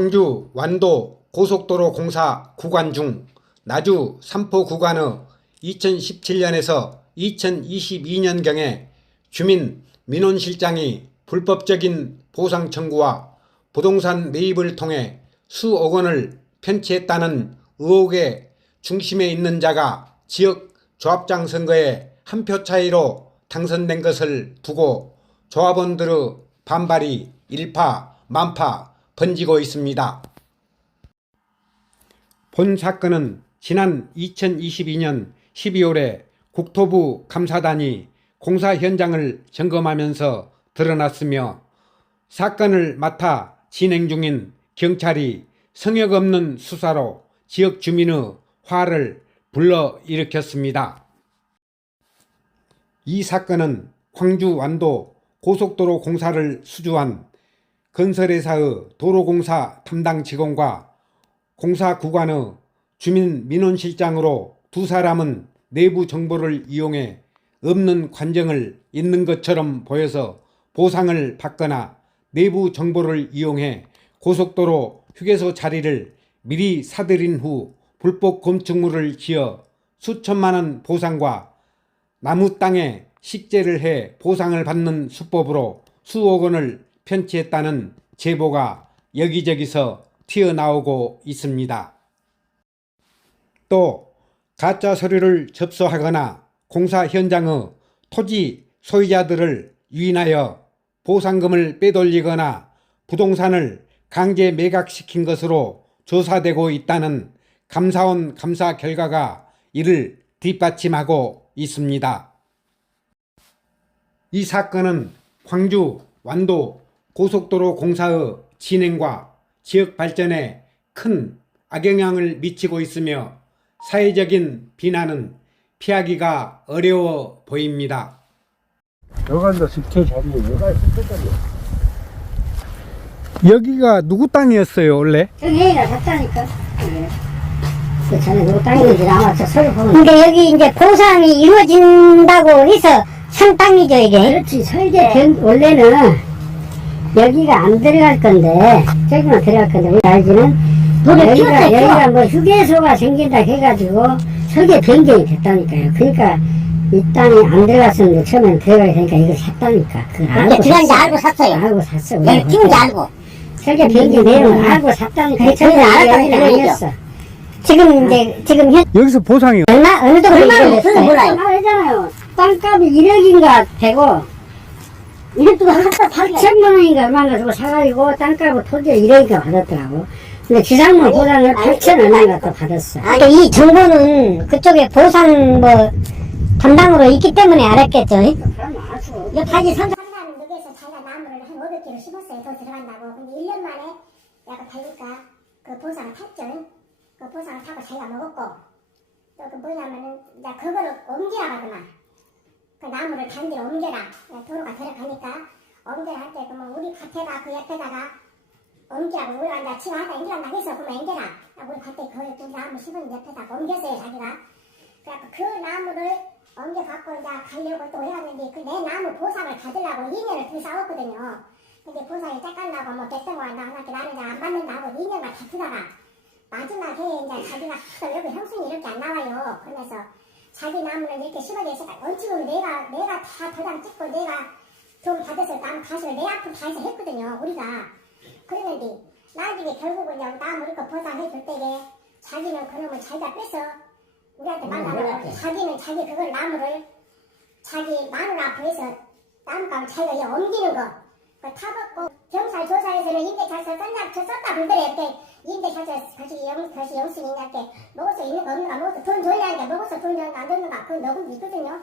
광주 완도 고속도로 공사 구간 중 나주 삼포 구간의 2017년에서 2022년경에 주민 민원실장이 불법적인 보상 청구와 부동산 매입을 통해 수억 원을 편취했다는 의혹의 중심에 있는 자가 지역 조합장 선거에 한 표 차이로 당선된 것을 두고 조합원들의 반발이 일파만파 번지고 있습니다. 본 사건은 지난 2022년 12월에 국토부 감사단이 공사 현장을 점검하면서 드러났으며 사건을 맡아 진행 중인 경찰이 성역 없는 수사로 지역 주민의 화를 불러일으켰습니다. 이 사건은 광주 완도 고속도로 공사를 수주한 건설회사의 도로공사 담당 직원과 공사 구간의 주민 민원실장으로 두 사람은 내부 정보를 이용해 없는 관정을 있는 것처럼 보여서 보상을 받거나 내부 정보를 이용해 고속도로 휴게소 자리를 미리 사들인 후 불법 건축물을 지어 수천만 원 보상과 나무 땅에 식재를 해 보상을 받는 수법으로 수억 원을 편취했다는 제보가 여기저기서 튀어나오고 있습니다. 또 가짜 서류를 접수하거나 공사 현장의 토지 소유자들을 유인하여 보상금을 빼돌리거나 부동산을 강제 매각시킨 것으로 조사되고 있다는 감사원 감사 결과가 이를 뒷받침하고 있습니다. 이 사건은 광주 완도 고속도로 공사의 진행과 지역 발전에 큰 악영향을 미치고 있으며 사회적인 비난은 피하기가 어려워 보입니다. 여간다 10초 자리에 여가 10초 자리에. 여기가 누구 땅이었어요 원래? 저기가 샀다니까. 그 전에 누구 땅인지 아마 저 서류 보면. 근데 여기 이제 보상이 이루어진다고 해서 산 땅이죠 이게. 그렇지. 설계 원래는 여기가 안 들어갈 건데 저기만 들어갈 건데 우리 알지는 여기가 뭐 휴게소가 생긴다 해가지고 설계 변경이 됐다니까요. 그러니까 이 땅이 안 들어갔었는데 처음엔 들어가게 되니까 이걸 샀다니까. 그걸 알고 들어간지 알고 샀어요. 알고 샀어. 여기 끼운지 알고. 설계 변경 내용을 알고 샀다니까. 저희는 알았다는 여기는 아니었어. 지금 이제 지금 여기서 보상이 어느 정도 얼마나 몰라요. 알잖아요. 땅값이 1억인가 되고 1억도 한다 8천만 원인가 얼마인가 주고 사가지고 땅값을 토지에 1억인가 받았더라고. 근데 지상물 보상을 8천 얼마인가 또 받았어. 그러니까 이 정보는 그쪽에 보상 뭐 담당으로 있기 때문에 알았겠죠. 여기까지 선사. 사람은 여기에서 자기가 나무를 한 500개를 심었어요. 더 들어간다고. 근데 1년 만에 약간 달니까 그 보상을 탔죠. 그 보상을 타고 자기가 먹었고 또 그 뭐냐면은 이제 그거를 옮기라 하더만. 그 나무를 다른 데로 옮겨라. 도로가 들어가니까 옮겨라 할 때 그러면 우리 밭에다 그 옆에다가 옮기라고 우리가 이제 지가 하다 옮기란다 해서 그러면 옮겨라. 우리 밭에 그 나무 심은 옆에다 옮겼어요 자기가. 그래갖고 그 나무를 옮겨갖고 이제 가려고 또 해왔는데 그 내 나무 보상을 받으려고 2년을 더 싸웠거든요. 근데 보상이 짝간다고 뭐 백성과 나는 이제 안 받는다고 2년만 다투다가 마지막에 이제 자기가 하도 여기 형수님 이렇게 안 나와요. 그러면서 자기 나무를 이렇게 심어져 있으니까 언제면 내가 다 도장 찍고 내가 돈 받아서 나무 가시를 내 앞으로 다 해서 했거든요 우리가. 그랬는데 나중에 결국은 나무 이렇게 보상해 줄 때에 자기는 그놈을 자기가 뺏어 우리한테 말하고 자기는 자기 그걸 나무를 자기 마누라 앞에서 나무값을 자기가 옮기는 거 그거 타먹고 경찰 조사에서는 임대차서 썼다 불더래 이렇게 임대차서 다시 영수증이 이렇게 먹어서 있는 거 없는가 먹어서 돈 줘야 하는데 먹어서 돈 줬는가 안 줬는가 그건 녹음도 있거든요.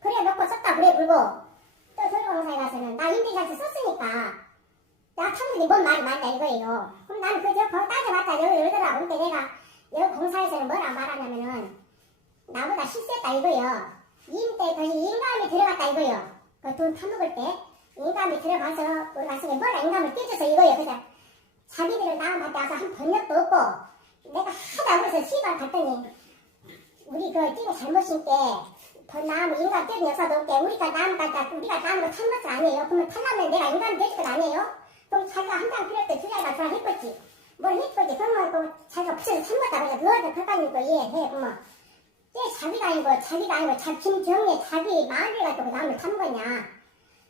그래 놓고 썼다 그래 불고 또 도로공사에 가서는 나 임대차서 썼으니까 나 참들이 뭔 말이 맞냐 이거예요. 그럼 나는 그저 따져봤자 여기 이러더라고. 근데 내가 여기 공사에서는 뭐라 말하냐면은 나보다 실수했다 이거요. 임대 다시 인감이 들어갔다 이거요. 그 돈 타먹을 때 인감이 들어가서 우리 가슴에 뭐라 인감을 떼줘서 이거요. 그래서 자기들은 나한테 와서 한 번역도 없고 내가 하다 그래서 수입을 갔더니 우리 그 띠고 잘못인 게 더 나무 인감 떼는 역사도 없게 우리가 나무 갖다 우리가 나무로 탄 것은 아니에요. 그러면 탈라면 내가 인감을 떼줄 건 아니에요. 그럼 자기가 한 장 필요할 때 두 장이나 주라 했겠지. 뭘 이쁘게 그러면 또 자기가 붙여서 참았다 그래 너한테 그까지 거 이해해 보면 자기가 아니고 자기 김정에 자기 마음을 가지고 남을 참 거냐.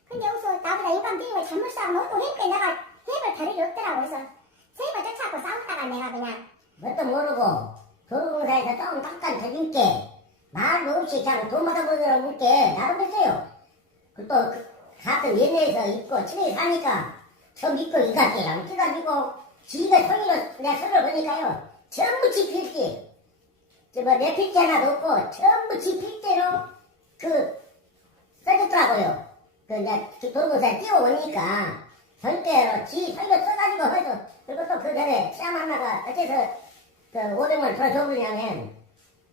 근데 여기서 나보다 인간 비용을 잘못 싸면 또 했고 내가 해볼 다리가 없더라고. 그래서 세번 쫓아갖고 싸우다가 내가 그냥 뭣도 모르고 도로공사에서 조금 깜깜 터진게 말도 없이 자꾸 돈 받아보느라 묻게 나도 그랬어요. 그또 가끔 옛날에서 있고 집에 사니까 저 믿고 이가게라고 찌가지고 지가 손으로 내 손을 보니까요 전부 지 필지 내 필지 하나도 없고 전부 지 필지로 써줬더라고요. 내가 도로공사에 뛰어오니까 절대로 지 손으로 써가지고 해도 그리고 또 그 전에 쌈 하나가 어째서 500원을 돌아줘보냐면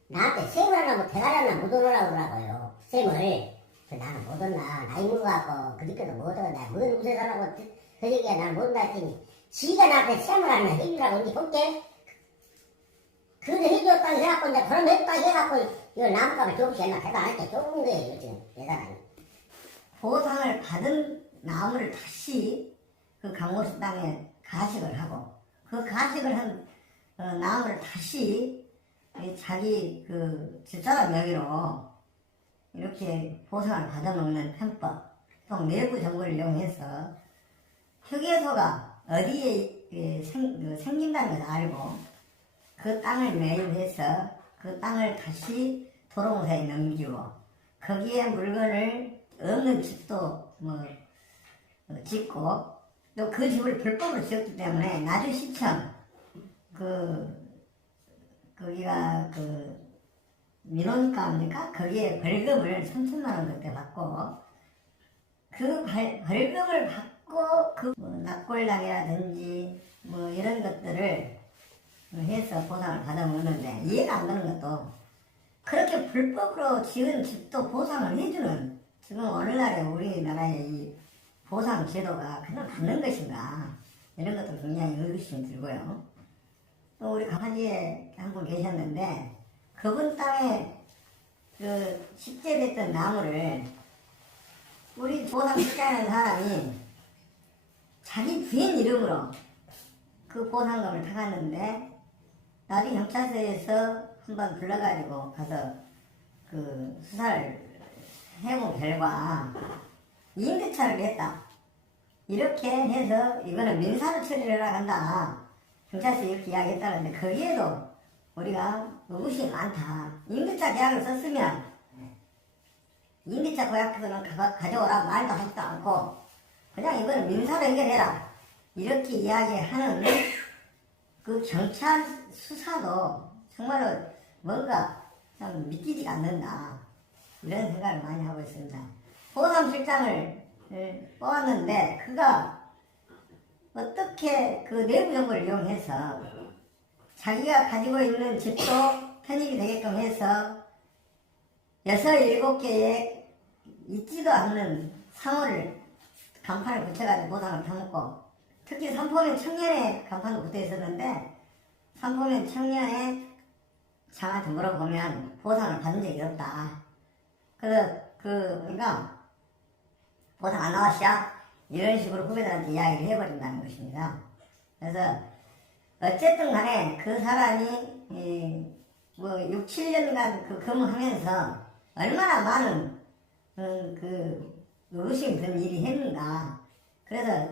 나한테 셈을 하나 뭐 대가리 하나 못 오라고 그러더라고요. 셈을. 나는 못 온나 나이 먹어갖고 그저께도 못 온나 뭔 우세 살라고 그 얘기가 나는 못 온다 했더니 지가 나한테 셈을 하나 해주라고 이제 볼게. 그래 해줬다고 해갖고 이제 그럼 했다고 해갖고 이거 나무값을 조금씩 했나 해도 안 할게 좋은 거예요 지금 예산안이. 보상을 받은 나무를 다시 그 강모수 땅에 가식을 하고 그 가식을 한 나무를 다시 자기 그 집사람 명의로 이렇게 보상을 받아먹는 편법, 또 내부 정보를 이용해서 휴게소가 어디에 생긴다는 걸 알고 그 땅을 매입해서 그 땅을 다시 도로공사에 넘기고 거기에 물건을 없는 집도 짓고 또 그 집을 불법으로 지었기 때문에 나주시청 거기가 민원가입니까? 거기에 벌금을 3천만 원 그때 받고 그 벌금을 받고 납골당이라든지 이런 것들을 해서 보상을 받아먹는데 이해가 안 가는 것도 그렇게 불법으로 지은 집도 보상을 해주는 지금 오늘날의 우리나라의 이 보상 제도가 그냥 받는 것인가 이런 것도 굉장히 의구심이 들고요. 또 우리 강화지에 한 분 계셨는데 그분 땅에 식재됐던 나무를 우리 보상 식재하는 사람이 자기 부인 이름으로 그 보상금을 타갔는데 나중에 경찰서에서 한번 불러가지고 가서 수사를 해본 결과 임대차를 했다. 이렇게 해서 이거는 민사로 처리를 하라 한다. 경찰서에 이렇게 이야기했다는데 거기에도 우리가 의구심이 많다. 임대차 계약을 썼으면 임대차 계약서는 가져오라 말도 하지도 않고 그냥 이거는 민사로 해결해라. 이렇게 이야기하는 그 경찰 수사도 정말로 뭔가 참 믿기지가 않는다. 이런 생각을 많이 하고 있습니다. 보상실장을 뽑았는데 그가 어떻게 그 내부 정보를 이용해서 자기가 가지고 있는 집도 편입이 되게끔 해서 6, 7개의 있지도 않는 상호를 간판을 붙여가지고 보상을 타먹고 특히 삼포면 청년의 간판도 붙어 있었는데 삼포면 청년의 장한테 물어보면 보상을 받은 적이 없다. 그래서 그러니까 보상 안 나왔어? 이런 식으로 후배들한테 이야기를 해버린다는 것입니다. 그래서 어쨌든 간에 그 사람이 6, 7년간 근무하면서 얼마나 많은 의심이 든 일이 했는가. 그래서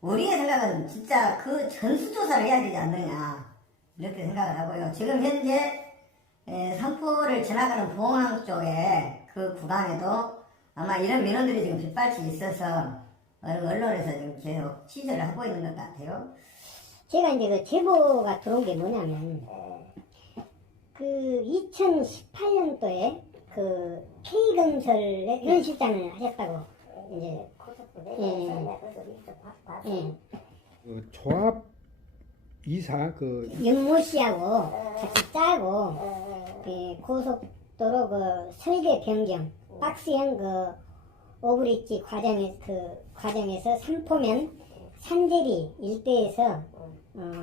우리의 생각은 진짜 그 전수조사를 해야 되지 않느냐 이렇게 생각을 하고요. 지금 현재 삼포를 지나가는 봉항 쪽에 그 구간에도 아마 이런 민원들이 지금 빗발치 있어서 언론에서 지금 계속 취재를 하고 있는 것 같아요. 제가 이제 그 제보가 들어온 게 뭐냐면 그 2018년도에 그 K건설의 현실장을 하셨다고 이제 조합 이사 윤모 씨하고 같이 짜고 고속도로 설계 변경 박스형 오브리지 과정에서 삼포면 산제리 일대에서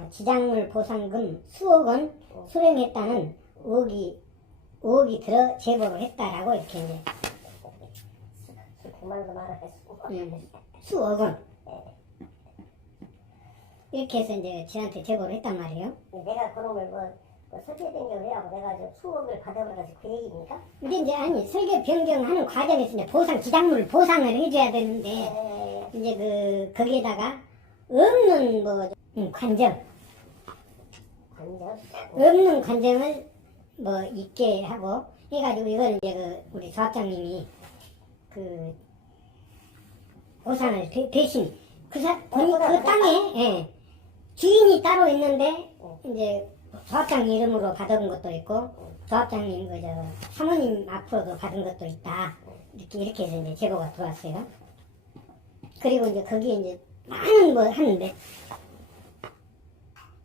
지작물 보상금 수억 원 수령했다는 의혹이 들어 제보를 했다라고 이렇게 이제 수억 원. 이렇게 해서 이제 저한테 제보를 했단 말이에요. 내가 그놈을 설계 변경을 해하고 내가 저 수억을 받아버려가지고 그 얘기입니까? 근데 이제 설계 변경하는 과정에서 이제 기작물을 보상을 해줘야 되는데 이제 거기에다가 없는 관정 없는 관정을 있게 하고 해가지고 이걸 이제 우리 조합장님이 보상을 대신 그 땅에 주인이 따로 있는데 이제 조합장 이름으로 받은 것도 있고 조합장님 사모님 앞으로도 받은 것도 있다 이렇게 해서 이제 제보가 들어왔어요. 그리고 이제 거기에 이제 많은 하는데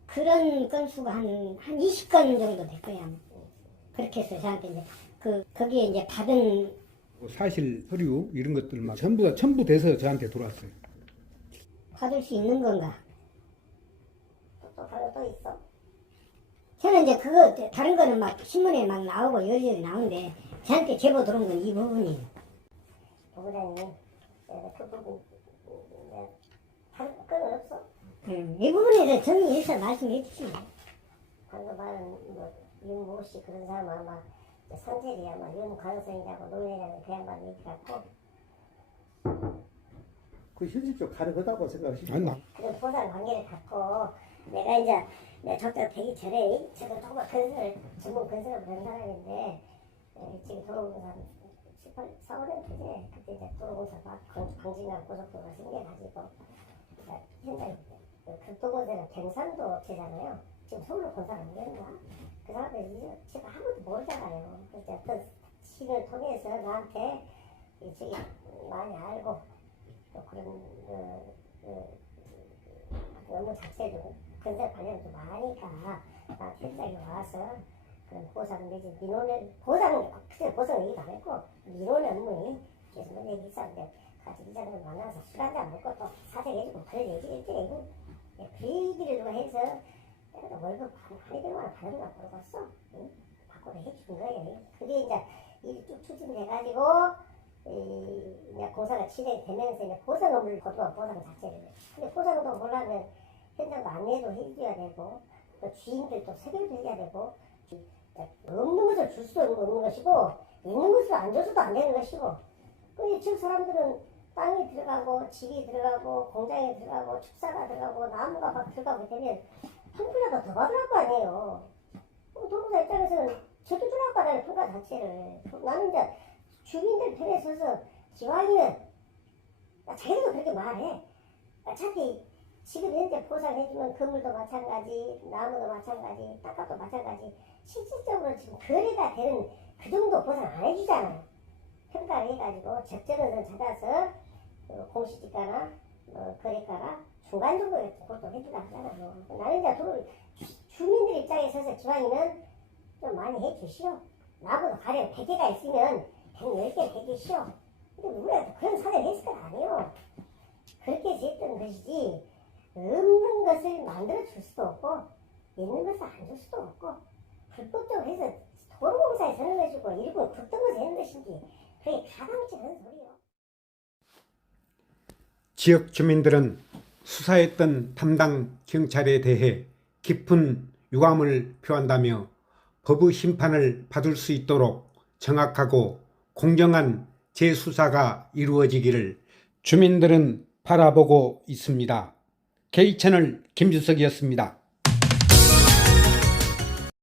그런 건수가 한 20건 정도 될 거야. 그렇게 해서 저한테 이제 거기에 이제 받은 사실 서류 이런 것들 막 전부 다 첨부돼서 저한테 들어왔어요. 받을 수 있는 건가? 또 있어. 저는 이제 다른 거는 막 신문에 막 나오고 여기저기 나오는데 저한테 제보 들어온 건 이 부분이에요. 부부장님, 그 부분 다른 건은 없어. 이 부분에서 정리해서 말씀해 주시면. 방금 말은 윤모 씨 그런 사람은 아마 선재리 아마 윤 가능성이라고 논의라는 그 양반 얘기 같고. 그 현실적으로 가능하다고 생각하시죠? 아니, 그런 보상 관계를 갖고 내가 이제 내 적자 되기 전에 저도 조금 전문 건설을 하는 사람인데 지금 도로공사 4년 전에 그때 이제 도로공사 광진강 고속도로가 생겨가지고 현장 극도공사는 경산도 업체잖아요. 지금 서울로 공사를 옮겼나? 그 사람들이 지금 아무도 모르잖아요. 그래서 어떤 신을 통해서 나한테 저기 많이 알고 또 그런 업무 자체도 건설 관련도 많으니까 나 현장에 와서 그런 보상 내지 민원을 그때 보상 얘기도 안 했고 민원 업무니 계속 내 얘기했었는데 같이 기자들 만나서 술 한잔 먹고 또 사정해주고 그런 얘기를 그 얘기를 누가 해서 내가 월급 한 200만 받는다 물어봤어. 응? 바꿔서 해준 거예요. 그게 이제 일이 쭉 추진돼가지고 이제 공사가 진행되면서 이제 보상 업무를 거두어 보상 자체를. 근데 보상도 몰라면 현장도 안내도 해줘야 되고 또 주인들도 세배도 해야 되고 없는 것을 줄 수 없는 것이고 있는 것을 안 줘서도 안 되는 것이고 그 지금 사람들은 땅이 들어가고 집이 들어가고 공장에 들어가고 축사가 들어가고 나무가 막 들어가고 되면 한 푼이라도 더 받으라는 거 아니에요. 도로공사 입장에서는 저도 주라고 받아요. 평가 자체를. 나는 이제 주민들 편에 서서 기왕이면 자기도 그렇게 말해. 어차피 지금 현재 보상해주면 건물도 마찬가지, 나무도 마찬가지, 땅값도 마찬가지. 실질적으로 지금 거래가 되는 그 정도 보상 안 해주잖아요. 평가를 해가지고 적절한 선 찾아서 공시지가나 거래가나 중간 정도에 그것도 해주라 하잖아요. 나는 이제 주민들 입장에 서서 기왕이면 좀 많이 해주시오. 나보다 가령 100개가 있으면 110개 해주시오. 근데 우리가 그런 사례를 했을 건 아니에요. 그렇게 해서 했던 것이지 없는 것을 만들어 줄 수도 없고 있는 것을 안 줄 수도 없고 불법적으로 해서 도로공사에 서는 것이고 일부 국도공사에 하는 것인지 그게 가당치 않은 소리요. 지역 주민들은 수사했던 담당 경찰에 대해 깊은 유감을 표한다며 법의 심판을 받을 수 있도록 정확하고 공정한 재수사가 이루어지기를 주민들은 바라보고 있습니다. K채널 김주석이었습니다.